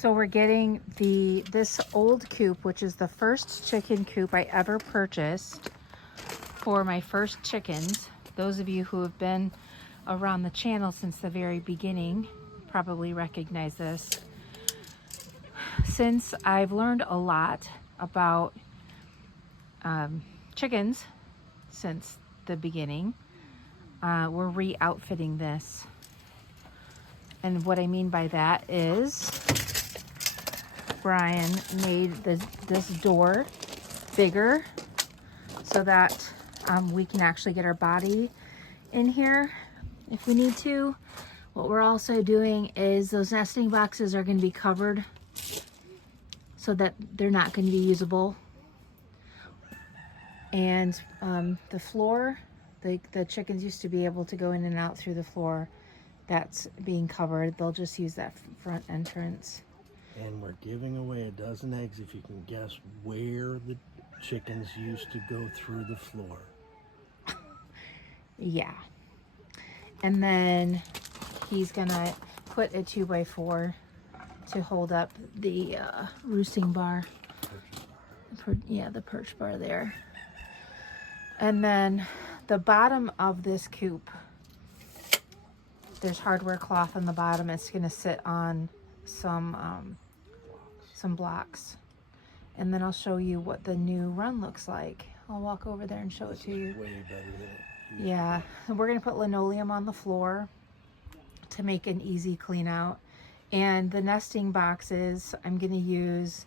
So we're getting this old coop, which is the first chicken coop I ever purchased for my first chickens. Those of you who have been around the channel since the very beginning probably recognize this. Since I've learned a lot about chickens since the beginning, we're re-outfitting this. And what I mean by that is Brian made this door bigger so that we can actually get our body in here if we need to. What we're also doing is those nesting boxes are going to be covered so that they're not going to be usable. And the floor, the chickens used to be able to go in and out through the floor. That's being covered. They'll just use that front entrance. And we're giving away a dozen eggs if you can guess where the chickens used to go through the floor. Yeah. And then he's gonna put a 2x4 to hold up the roosting bar. Yeah, the perch bar there. And then the bottom of this coop, there's hardware cloth on the bottom. It's gonna sit on some blocks. And then I'll show you what the new run looks like. I'll walk over there and show it to you. Way better than it. Yeah, and we're gonna put linoleum on the floor to make an easy clean out. And the nesting boxes, I'm gonna use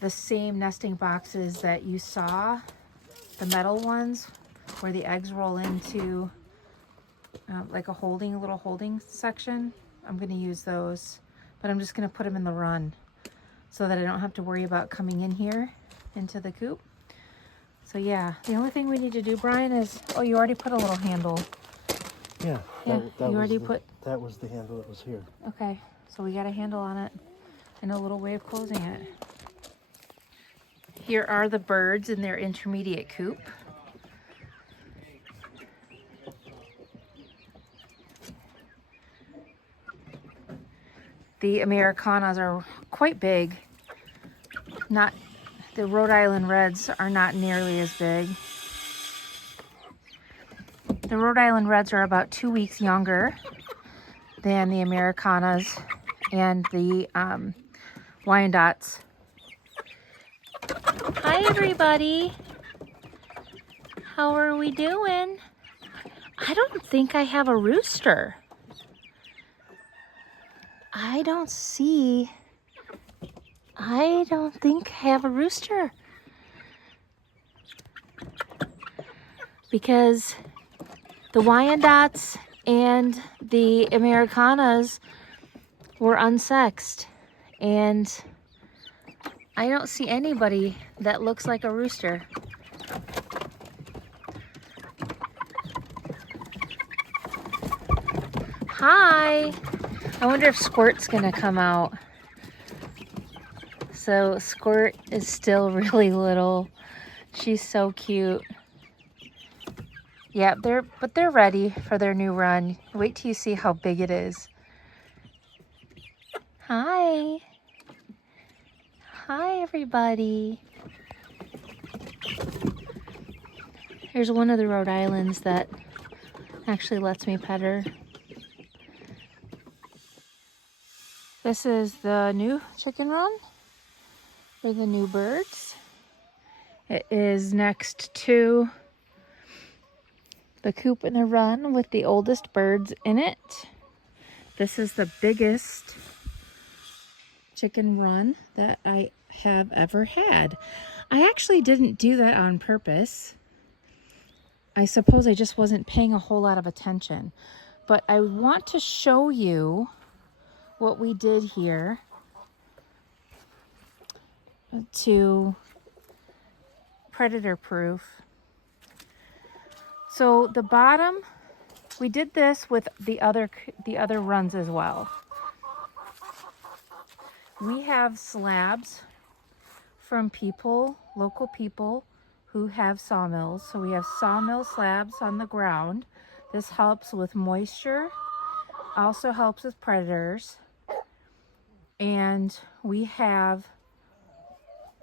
the same nesting boxes that you saw, the metal ones, where the eggs roll into like a little holding section. I'm gonna use those, but I'm just gonna put them in the run so that I don't have to worry about coming in here into the coop. So yeah, the only thing we need to do, Brian, is, oh, you already put a little handle. Yeah, that was the handle that was here. Okay, so we got a handle on it and a little way of closing it. Here are the birds in their intermediate coop. The Ameraucanas are quite big. The Rhode Island Reds are not nearly as big. The Rhode Island Reds are about 2 weeks younger than the Ameraucanas and the Wyandottes. Hi everybody. How are we doing? I don't think I have a rooster. I don't think I have a rooster. Because the Wyandottes and the Ameraucanas were unsexed. And I don't see anybody that looks like a rooster. Hi! I wonder if Squirt's gonna come out. So Squirt is still really little. She's so cute. Yeah, they're ready for their new run. Wait till you see how big it is. Hi. Hi, everybody. Here's one of the Rhode Islands that actually lets me pet her. This is the new chicken run for the new birds. It is next to the coop and the run with the oldest birds in it. This is the biggest chicken run that I have ever had. I actually didn't do that on purpose. I suppose I just wasn't paying a whole lot of attention. But I want to show you what we did here to predator proof. So the bottom, we did this with the other runs as well. We have slabs from people, local people who have sawmills. So we have sawmill slabs on the ground. This helps with moisture, also helps with predators. And we have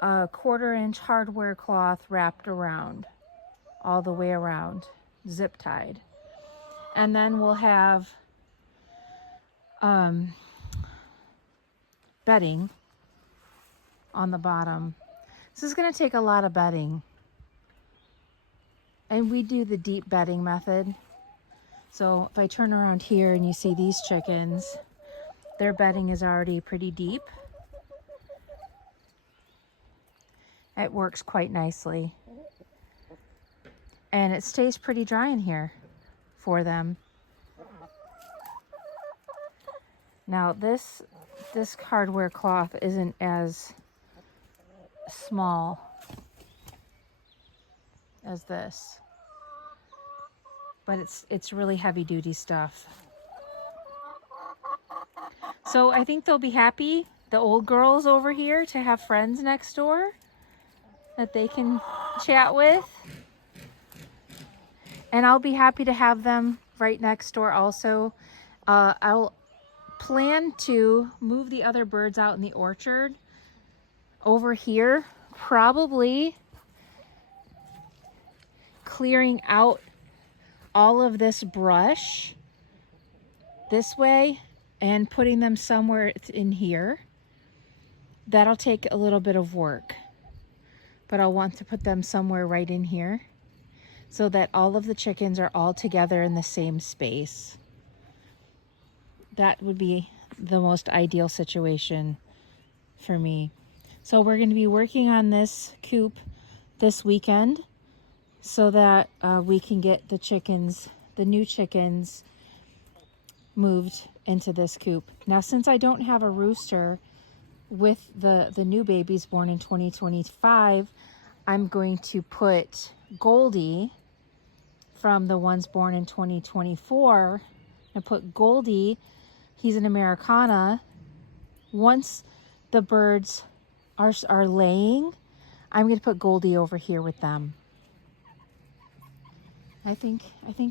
a 1/4-inch hardware cloth wrapped around, all the way around, zip tied. And then we'll have bedding on the bottom. This is going to take a lot of bedding. And we do the deep bedding method. So if I turn around here and you see these chickens, their bedding is already pretty deep. It works quite nicely. And it stays pretty dry in here for them. Now this hardware cloth isn't as small as this, but it's really heavy duty stuff. So I think they'll be happy, the old girls over here, to have friends next door that they can chat with. And I'll be happy to have them right next door also. I'll plan to move the other birds out in the orchard over here, probably clearing out all of this brush this way and putting them somewhere in here. That'll take a little bit of work, but I'll want to put them somewhere right in here so that all of the chickens are all together in the same space. That would be the most ideal situation for me. So we're going to be working on this coop this weekend so that we can get the chickens, the new chickens, moved into this coop. Now, since I don't have a rooster with the new babies born in 2025, I'm going to put Goldie from the ones born in 2024 and put Goldie, he's an Ameraucana. Once the birds are laying, I'm going to put Goldie over here with them. I think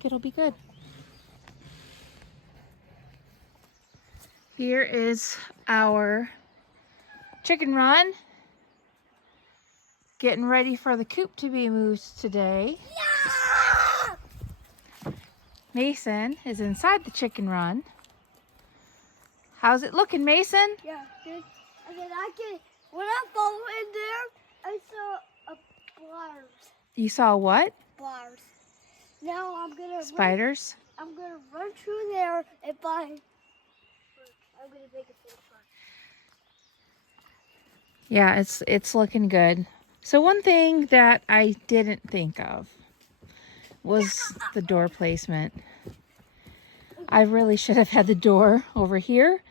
it'll be good. Here is our chicken run. Getting ready for the coop to be moved today. Yeah! Mason is inside the chicken run. How's it looking, Mason? Yeah, good. When I fall in there, I saw a bars. You saw what? Bars. Now I'm gonna Spiders? I'm gonna run through there and find. I'm gonna make a safe run. Yeah, it's looking good. So one thing that I didn't think of was the door placement. I really should have had the door over here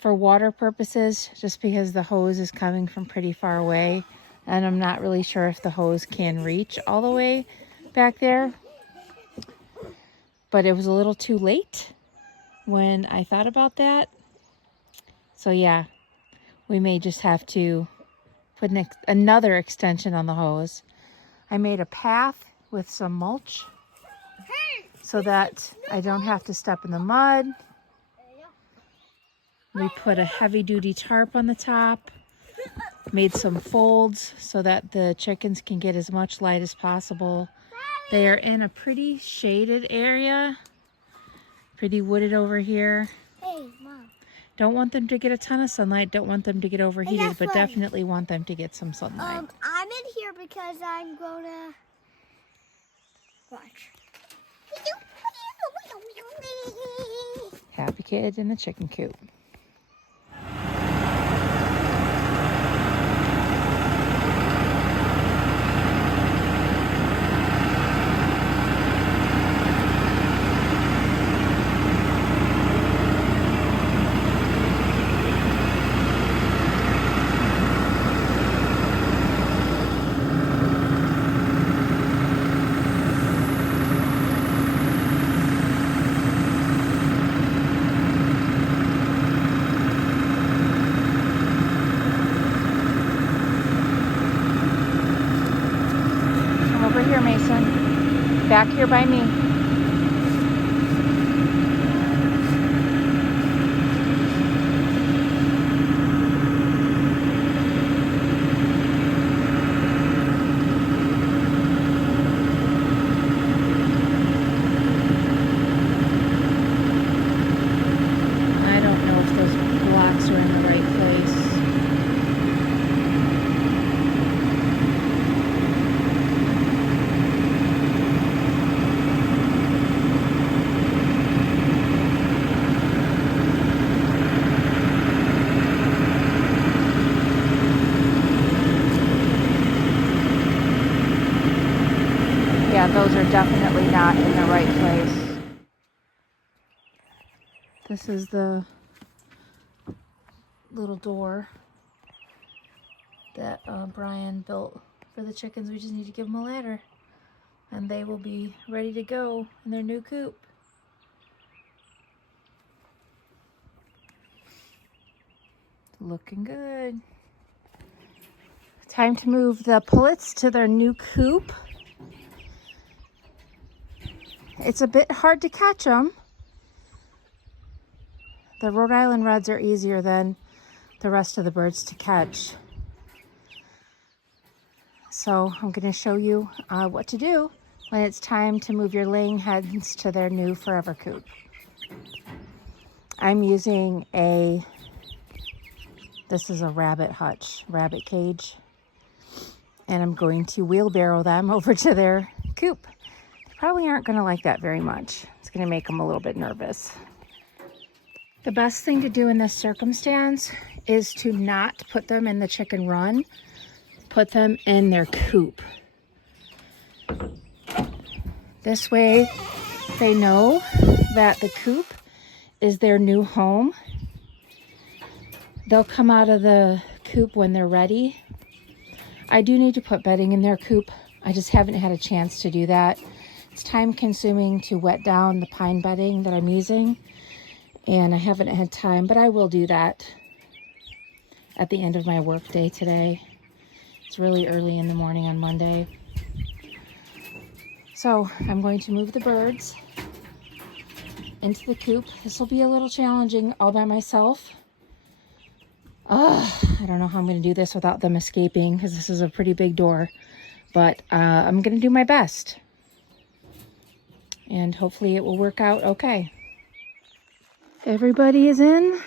for water purposes, just because the hose is coming from pretty far away, and I'm not really sure if the hose can reach all the way back there. But it was a little too late when I thought about that. So yeah, we may just have to put another extension on the hose. I made a path with some mulch so that I don't have to step in the mud. We put a heavy-duty tarp on the top, made some folds so that the chickens can get as much light as possible. They are in a pretty shaded area, pretty wooded over here. Hey, Mom. Don't want them to get a ton of sunlight, don't want them to get overheated, that's but right. definitely want them to get some sunlight. I'm in here because I'm gonna watch. Happy kid in the chicken coop. Over here, Mason. Back here by me. Yeah, those are definitely not in the right place. This is the little door that Brian built for the chickens. We just need to give them a ladder and they will be ready to go in their new coop. Looking good. Time to move the pullets to their new coop. It's a bit hard to catch them. The Rhode Island Reds are easier than the rest of the birds to catch. So I'm going to show you what to do when it's time to move your laying hens to their new forever coop. I'm using this is a rabbit hutch, rabbit cage, and I'm going to wheelbarrow them over to their coop. They probably aren't going to like that very much. It's going to make them a little bit nervous. The best thing to do in this circumstance is to not put them in the chicken run. Put them in their coop. This way they know that the coop is their new home. They'll come out of the coop when they're ready. I do need to put bedding in their coop. I just haven't had a chance to do that. It's time consuming to wet down the pine bedding that I'm using, and I haven't had time, but I will do that at the end of my work day today. It's really early in the morning on Monday. So I'm going to move the birds into the coop. This will be a little challenging all by myself. I don't know how I'm going to do this without them escaping because this is a pretty big door. But I'm going to do my best. And hopefully it will work out okay. Everybody is in.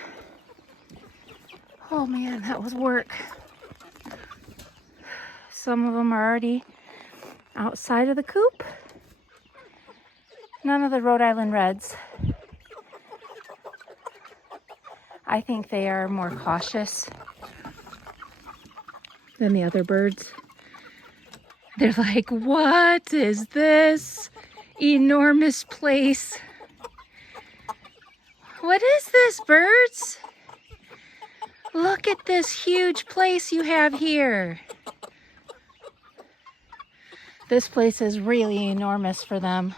Oh man, that was work. Some of them are already outside of the coop. None of the Rhode Island Reds. I think they are more cautious than the other birds. They're like, what is this enormous place? What is this, birds? Look at this huge place you have here. This place is really enormous for them.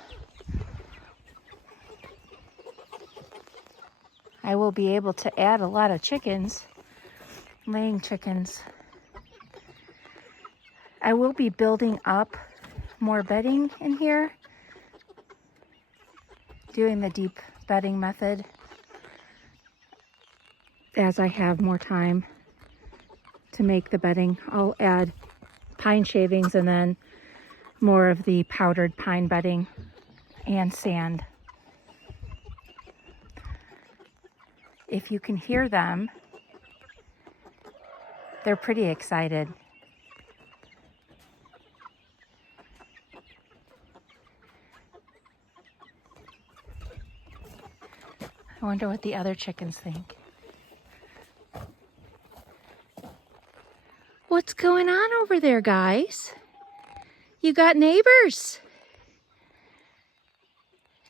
I will be able to add a lot of chickens, laying chickens. I will be building up more bedding in here, doing the deep bedding method as I have more time to make the bedding. I'll add pine shavings and then more of the powdered pine bedding and sand. If you can hear them, they're pretty excited. I wonder what the other chickens think. What's going on over there, guys? You got neighbors?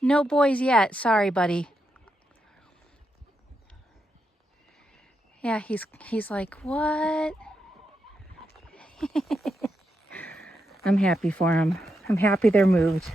No boys yet. Sorry, buddy. Yeah, he's like, what? I'm happy for him. I'm happy they're moved.